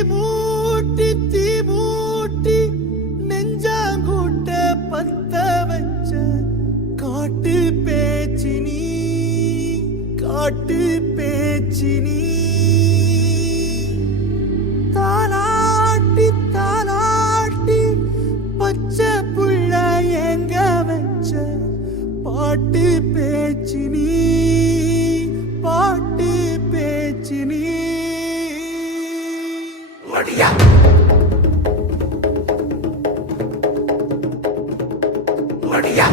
தீ மூட்டி நெஞ்சாங்கூட்ட பத்த வச்ச காட்டு பேச்சினி தாலாட்டி தாலாட்டி பச்சை புள்ள எங்க வச்ச பாட்டு பேச்சினி வடியா வடியா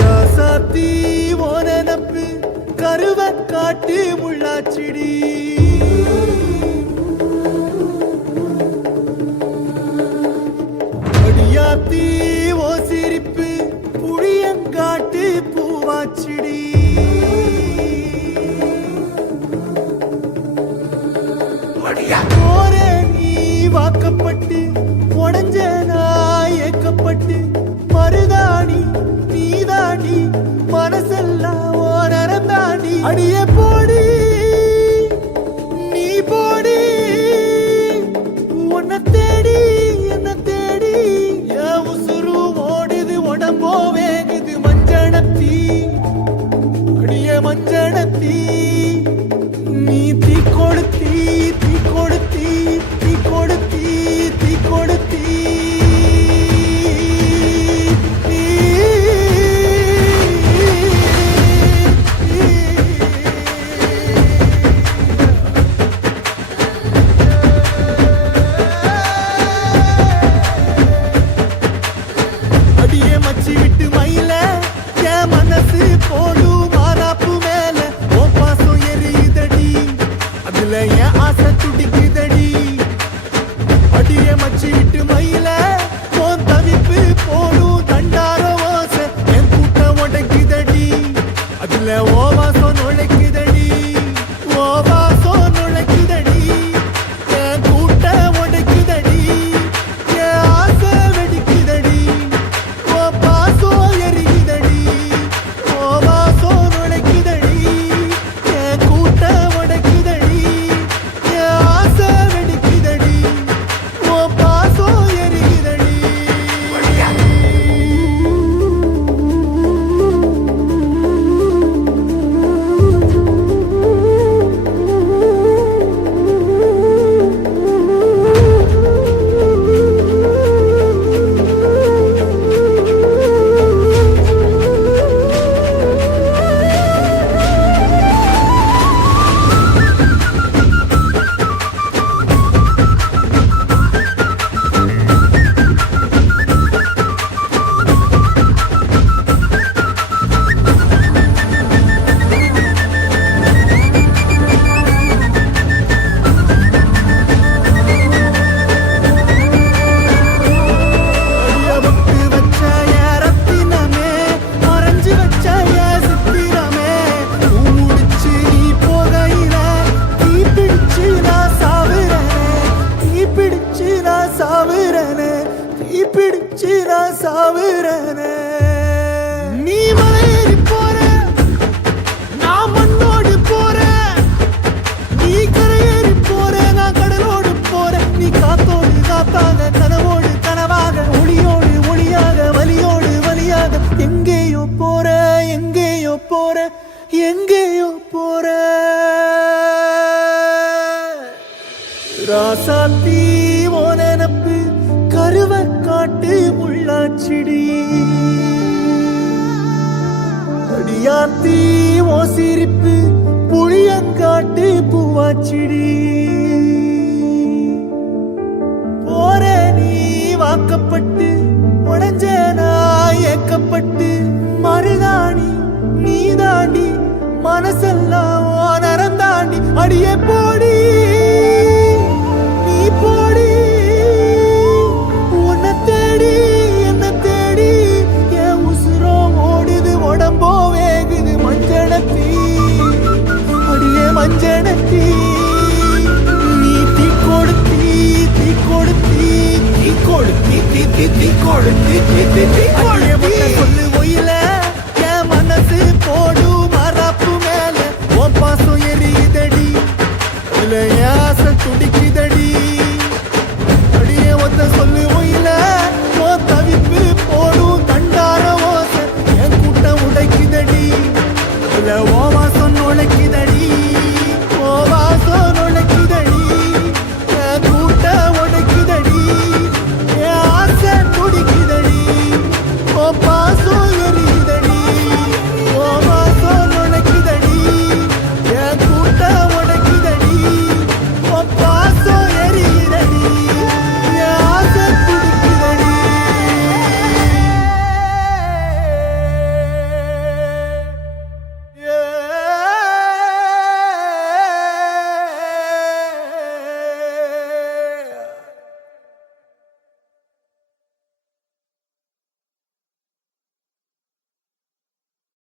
ராசாத்தி ஓனனப்பு கருவ காட்டு முள்ளாச்சிடி அடியாத்தி ஓ சிரிப்பு புளியங்காட்டு பூவாச்சிடி போரே நீ வாக்கப்பட்டு உடஞ்ச நாய் ஏக்கப்பட்டு மருதாணி நீதாண்டி மனசெல்லாம் ஓரம் தாண்டி அடிய போடி நீ போடி உன்னை தேடி என்ன தேடி என் உசுரு ஓடுது உடம்போ வேகுது மஞ்சனத்தி அடிய மஞ்சனத்தி நீ தீ கொடுத்தி அடியே மச்சி விட்டு மயில என் மனசு போடு மாறாப்பு மேல ஓ பாசம் எரியுதடி அதுல என் ஆசை துடிக்குதடி அடியே மச்சி விட்டு மயில உன் தவிப்பு போடு தண்டார ஓசை என் கூட்டம் உடைக்குதடி அதுல ஓ வாசம் நுழைக்குதடி ஓ வாசம் நுழைக்குதடி என் கூட்டம் உடைக்குதடி என் ஆசை வெடிக்குதடி ஓ பாசம் எரிக்குதடி ஓ வாசம் நுழைக்குதடி என் கூட்டம் உடைக்குதடி என் ஆசை வெடிக்குதடி ஓ பாசம் எரிக்குதடி நீ மலையேறி போற நான் மண்ணோடு போற நீ கரையேறி போற நான் கடலோடு போற நீ காத்தோடு காத்தாக கனவோடு கனவாக ஒளியோடு ஒளியாக வலியோடு வலியாக எங்கேயோ போற ராசாத்தி ஓ நினப்பு கருவ காட்டு முள்ளாச்சிடி அடியாத்தி ஓ சிரிப்பு புளியங்காட்டு பூவாச்சிடி போரே நீ வாக்கப்பட்டு உடஞ்ச நாய் ஏக்கப்பட்டு மருதாணி நீதாண்டி மனசெல்லாம் நரம் தாண்டி அடியே போடி நீ போடி உன்னை தேடி என்ன தேடி என் உசுரோ ஓடுது உடம்போ வேகுது மஞ்சனத்தி அடியே மஞ்சனத்தி தீ தீ தீ கொளுத்தி தீ தீ தீ கொளுத்தி சொல்லு